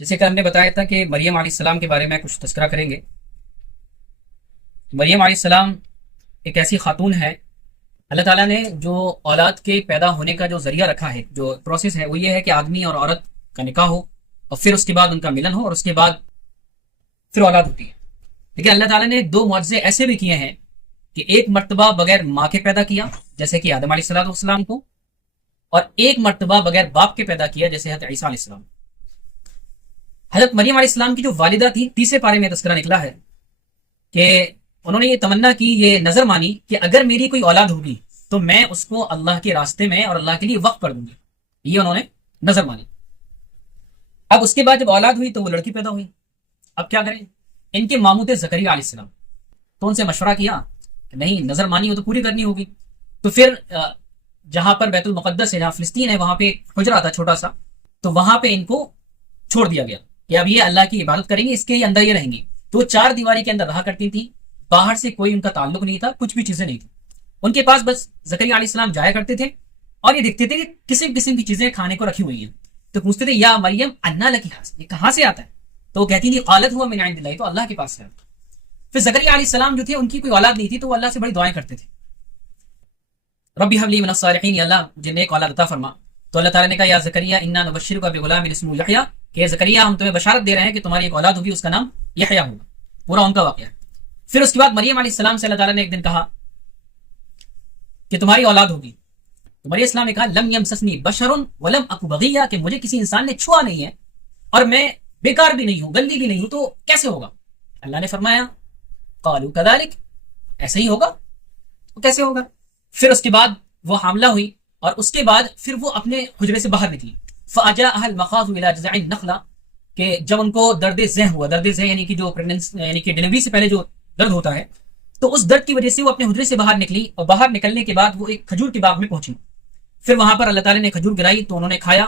جیسے کہ ہم نے بتایا تھا کہ مریم علیہ السلام کے بارے میں کچھ تذکرہ کریں گے۔ مریم علیہ السلام ایک ایسی خاتون ہے، اللہ تعالیٰ نے جو اولاد کے پیدا ہونے کا جو ذریعہ رکھا ہے، جو پروسیس ہے، وہ یہ ہے کہ آدمی اور عورت کا نکاح ہو اور پھر اس کے بعد ان کا ملن ہو اور اس کے بعد پھر اولاد ہوتی ہے۔ لیکن اللہ تعالیٰ نے دو معجزے ایسے بھی کیے ہیں کہ ایک مرتبہ بغیر ماں کے پیدا کیا جیسے کہ آدم علیہ السلام کو، اور ایک مرتبہ بغیر باپ کے پیدا کیا جیسے حضرت عیسیٰ علیہ السلام۔ حضرت مریم علیہ السلام کی جو والدہ تھی، تیسرے پارے میں تذکرہ نکلا ہے کہ انہوں نے یہ تمنا کی، یہ نظر مانی کہ اگر میری کوئی اولاد ہوگی تو میں اس کو اللہ کے راستے میں اور اللہ کے لیے وقف کر دوں گی، یہ انہوں نے نظر مانی۔ اب اس کے بعد جب اولاد ہوئی تو وہ لڑکی پیدا ہوئی۔ اب کیا کریں؟ ان کے ماموں تھے زکریا علیہ السلام، تو ان سے مشورہ کیا کہ نہیں، نظر مانی ہو تو پوری کرنی ہوگی۔ تو پھر جہاں پر بیت المقدس ہے، جہاں فلسطین ہے، وہاں پہ حجرہ تھا چھوٹا سا، تو وہاں پہ ان کو چھوڑ دیا گیا کہ اب یہ اللہ کی عبادت کریں گے، اس کے اندر یہ رہیں گی۔ تو چار دیواری کے اندر رہا کرتی تھی، باہر سے کوئی ان کا تعلق نہیں تھا، کچھ بھی چیزیں نہیں تھی ان کے پاس۔ بس زکریا علیہ السلام جایا کرتے تھے اور یہ دیکھتے تھے کہ قسم قسم کی چیزیں کھانے کو رکھی ہوئی ہیں، تو پوچھتے تھے یا مریم انا لکی ھذا، یہ کہاں سے آتا ہے؟ تو وہ کہتی تھی قالت ہوا من عند اللہ، تو اللہ کے پاس سے۔ پھر زکریا علیہ السلام جو تھے، ان کی کوئی اولاد نہیں تھی، تو وہ اللہ سے بڑی دعائیں کرتے تھے، ربی ھب لی من الصالحین، یا اللہ مجھے نیک اولاد عطا فرما۔ تو اللہ تعالیٰ نے کہا یا زکریا انا نبشرک بغلام اسمہ یحییٰ، کہ زکریا ہم تمہیں بشارت دے رہے ہیں کہ تمہاری ایک اولاد ہوگی، اس کا نام یحییٰ ہوگا۔ پورا ان کا واقعہ ہے۔ پھر اس کے بعد مریم علیہ السلام سے اللہ تعالیٰ نے ایک دن کہا کہ تمہاری اولاد ہوگی، تو مریم السلام نے کہا لم یمسسنی بشر ولم اک بغیہ، کہ مجھے کسی انسان نے چھوا نہیں ہے اور میں بیکار بھی نہیں ہوں، گندی بھی نہیں ہوں، تو کیسے ہوگا؟ اللہ نے فرمایا قالوا کذالک، ایسے ہی ہوگا، تو کیسے ہوگا؟ پھر اس کے بعد وہ حاملہ ہوئی اور اس کے بعد پھر وہ اپنے حجرے سے باہر نکلی۔ فاجاءها المخاض الى جذع النخلہ، کہ جب ان کو درد ذہ ہوا، درد ذہ یعنی کہ جو یعنی کہ ڈلیوری سے پہلے جو درد ہوتا ہے، تو اس درد کی وجہ سے وہ اپنے حجرے سے باہر نکلی، اور باہر نکلنے کے بعد وہ ایک کھجور کے باغ میں پہنچی۔ پھر وہاں پر اللہ تعالیٰ نے کھجور گرائی تو انہوں نے کھایا۔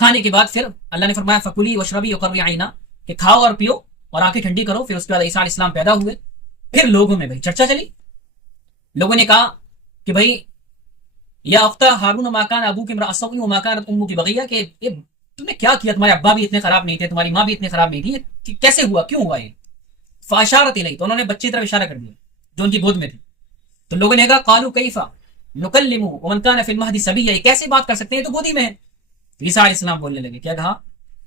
کھانے کے بعد پھر اللہ نے فرمایا فکلی واشربی وقرری عینا، کہ کھاؤ اور پیو اور آنکھیں ٹھنڈی کرو۔ پھر اس کے بعد عیسیٰ علیہ السلام پیدا ہوئے۔ پھر لوگوں میں بھائی چرچا چلی، لوگوں نے کہا کہ بھائی یا اختہ ہارون ما کان ابوک امرأ سوء وما کانت امک بغیہ، کہ تم نے کیا کیا، تمہارے ابا بھی اتنے خراب نہیں تھے، تمہاری ماں بھی اتنے خراب نہیں تھی، کیسے ہوا، کیوں ہوا یہ؟ فاشارت الیہ، تو انہوں نے بچے کی طرف اشارہ کر دیا جو ان کی گود میں تھے۔ تو لوگوں نے کہا قالوا کیف نکلم ومن کان فی المہد صبیا، یہ کیسے بات کر سکتے ہیں، تو گودی میں ہے۔ عیسیٰ علیہ السلام بولنے لگے، کیا کہا؟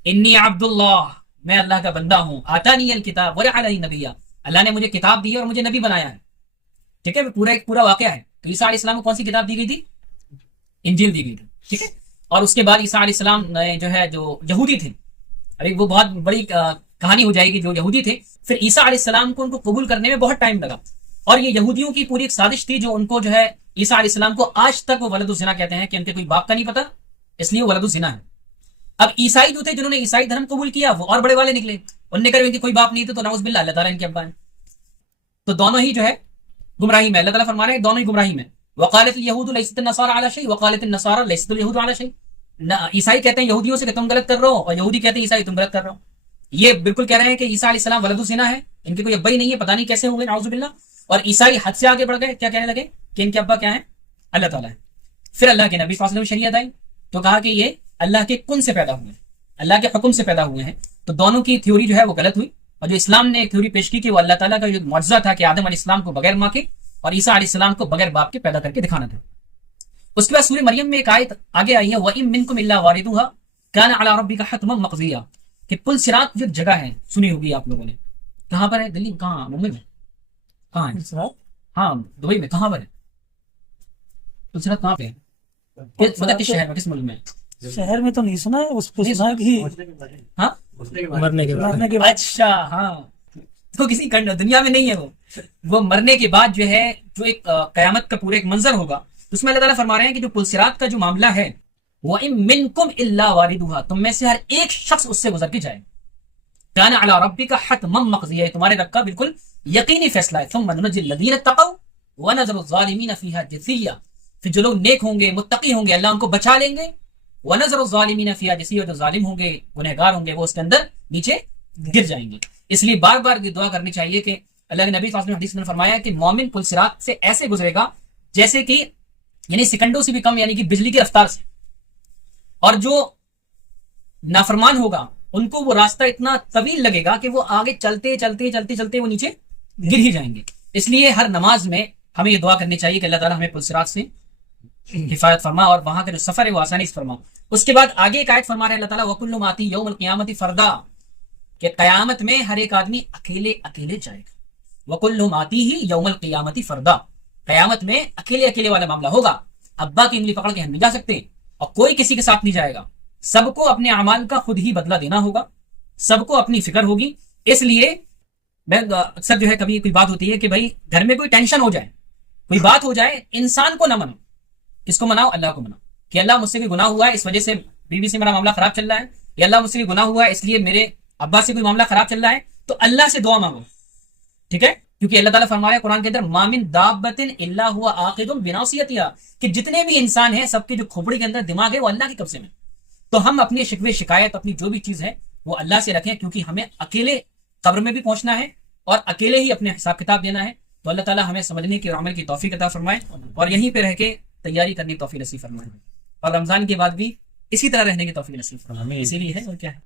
انی عبد اللہ، میں اللہ کا بندہ ہوں، آتانی الکتاب وجعلنی نبیا، اللہ نے مجھے کتاب دی اور مجھے نبی بنایا ہے۔ ٹھیک ہے، پورا واقعہ ہے۔ تو عیسیٰ علیہ السلام کو کون سی کتاب دی گئی تھی؟ انجیل دی گئی تھی، ٹھیک ہے۔ اور اس کے بعد عیسیٰ علیہ السلام جو ہے جو یہودی تھے، ارے وہ بہت بڑی کہانی ہو جائے گی، جو یہودی تھے، پھر عیسیٰ علیہ السلام کو ان کو قبول کرنے میں بہت ٹائم لگا، اور یہ یہودیوں کی پوری ایک سازش تھی جو ان کو جو ہے عیسیٰ علیہ السلام کو آج تک وہ ولد الزنا کہتے ہیں، کہ ان کے کوئی باپ کا نہیں پتا، اس لیے وہ ولد الزنا ہے۔ اب عیسائی جو تھے، جنہوں نے عیسائی دھرم قبول کیا، وہ اور بڑے والے نکلے، انہوں نے کہا ان کے کوئی باپ نہیں تھے، تو نعوذ باللہ اللہ تعالیٰ ان کے ابا ہیں۔ تو دونوں ہی جو ہے گمراہی میں، اللہ تعالیٰ فرما رہے ہیں دونوں ہی گمراہی میں۔ وقالت الیہود لیست النصارى علی شیء وقالت النصارى لیست الیہود علی شیء، عیسائی کہتے ہیں یہودیوں سے کہ تم غلط کر رہے ہو، اور یہودی کہتے ہیں عیسائی تم غلط کر رہے ہو۔ یہ بالکل کہہ رہے ہیں کہ عیسیٰ علیہ السلام ولد الزنا ہے، ان کے کوئی ابا ہی نہیں ہے، پتہ نہیں کیسے ہوئے، نعوذ باللہ۔ اور عیسائی حد سے آگے بڑھ گئے، کیا کہنے لگے کہ ان کے ابا کیا ہیں؟ اللہ تعالیٰ ہے۔ پھر اللہ کے نبی صلی اللہ علیہ وسلم شریعت آئی تو کہا کہ یہ اللہ کے کن سے پیدا ہوئے ہیں، اللہ کے حکم سے پیدا ہوئے ہیں۔ تو دونوں کی تھیوری جو ہے وہ غلط ہوئی، اور جو اسلام نے ایک تھیوری پیش کی کہ وہ اللہ تعالیٰ کا جو معجزہ تھا کہ آدم علیہ السلام کو بغیر ماں کے اور عیسیٰ علیہ السلام کو بغیر باپ کے پیدا کر کے دکھانا تھا۔ اس کے بعد سورہ مریم میں ایک آیت آگے آئی ہے وَإِن مِّنكُمْ إِلَّا وَارِدُهَا كَانَ عَلَىٰ رَبِّكَ حَتْمًا مَقْضِيًّا، کہ پل صراط جو جگہ ہے، سنی ہوگی آپ لوگوں نے، کہاں پر ہے؟ دلی، کہاں؟ ممبئی میں، کہاں ہے؟ ہاں دبئی میں، کہاں پر ہے پل صراط؟ کہاں پہ ہے؟ مطلب کس شہر میں، کس ملک میں؟ شہر میں تو نہیں سنا ہے، اس پہ سنا کہ ہاں مرنے کے بعد۔ اچھا ہاں، تو کسی دنیا میں نہیں ہے وہ مرنے کے بعد جو ہے جو ایک قیامت کا پورا ایک منظر ہوگا، اس میں اللہ تعالیٰ فرما رہے ہیں کہ جو پل صراط کا جو معاملہ ہے وَإِن مِّنكُمْ إِلَّا وَارِدُهَا، تم میں سے ہر ایک شخص اس سے گزر کے جائے۔ كَانَ عَلَىٰ رَبِّكَ حَتْمًا مَقْضِيًّا، تمہارے رب کا بالکل یقینی فیصلہ ہے۔ ثُمَّ نُنَجِّي الَّذِينَ اتَّقَوْا وَنَذَرُ الظَّالِمِينَ فِيهَا جِثِيًّا، پھر جو لوگ نیک ہوں گے، متقی ہوں گے، اللہ ان کو بچا لیں گے۔ وَنَذَرُ الظَّالِمِينَ فِيهَا جِثِيًّا، جو ظالم ہوں گے، گنہگار ہوں گے، وہ اس کے اندر نیچے گر جائیں گے۔ اس لیے بار بار یہ دعا کرنی چاہیے کہ اللہ کے نبی صلی اللہ علیہ وسلم حدیث میں فرمایا کہ مومن پل صراط سے ایسے گزرے گا جیسے کہ یعنی سیکنڈوں سے بھی کم، یعنی کہ بجلی کی رفتار سے، اور جو نافرمان ہوگا ان کو وہ راستہ اتنا طویل لگے گا کہ وہ آگے چلتے چلتے چلتے چلتے وہ نیچے گر ہی جائیں گے. اس لیے ہر نماز میں ہمیں یہ دعا کرنی چاہیے کہ اللہ تعالیٰ ہمیں پلسرات سے حفاظت فرما اور وہاں کا جو سفر ہے وہ آسانی سے فرما. اس کے بعد آگے ایک آیت فرما رہے اللہ تعالیٰ وَكُلُّ مَا آتِي يَوْمَ الْقِيَامَةِ فَرْدًا، کہ قیامت میں ہر ایک آدمی اکیلے اکیلے جائے گا. وَكُلُّ مَا آتِيهِ يَوْمَ الْقِيَامَةِ فَرْدًا، قیامت میں اکیلے اکیلے والا معاملہ ہوگا. ابا کی انگلی پکڑ کے ہم نہیں جا سکتے اور کوئی کسی کے ساتھ نہیں جائے گا. سب کو اپنے اعمال کا خود ہی بدلہ دینا ہوگا، سب کو اپنی فکر ہوگی. اس لیے میں اکثر جو ہے کبھی کوئی بات ہوتی ہے کہ بھائی گھر میں کوئی ٹینشن ہو جائے، کوئی بات ہو جائے، انسان کو نہ مناؤ. کس کو مناؤ؟ اللہ کو مناؤ کہ اللہ مجھ سے کوئی گناہ ہوا ہے، اس وجہ سے بیوی سے میرا معاملہ خراب چل رہا ہے، یا اللہ مجھ سے کوئی گناہ ہوا ہے اس لیے میرے ابا سے کوئی معاملہ خراب چل رہا ہے، تو اللہ سے دعا مانگو. ٹھیک ہے، کیونکہ اللہ تعالیٰ فرمایا قرآن کے اندر ما من دابۃ الا هو آخذ بناصیتها، کہ جتنے بھی انسان ہیں سب کے جو کھوپڑی کے اندر دماغ ہے وہ اللہ کے قبضے میں. تو ہم اپنے شکوے شکایت اپنی جو بھی چیز ہے وہ اللہ سے رکھیں، کیونکہ ہمیں اکیلے قبر میں بھی پہنچنا ہے اور اکیلے ہی اپنے حساب کتاب دینا ہے. تو اللہ تعالیٰ ہمیں سمجھنے کی اور عمل کی توفیق عطا فرمائے اور یہیں پہ رہ کے تیاری کرنے کی توفیق نصیب فرمائے، اور رمضان کے بعد بھی اسی طرح رہنے کی توفیق نصیب فرمائے. اسی لیے ہے اور کیا ہے.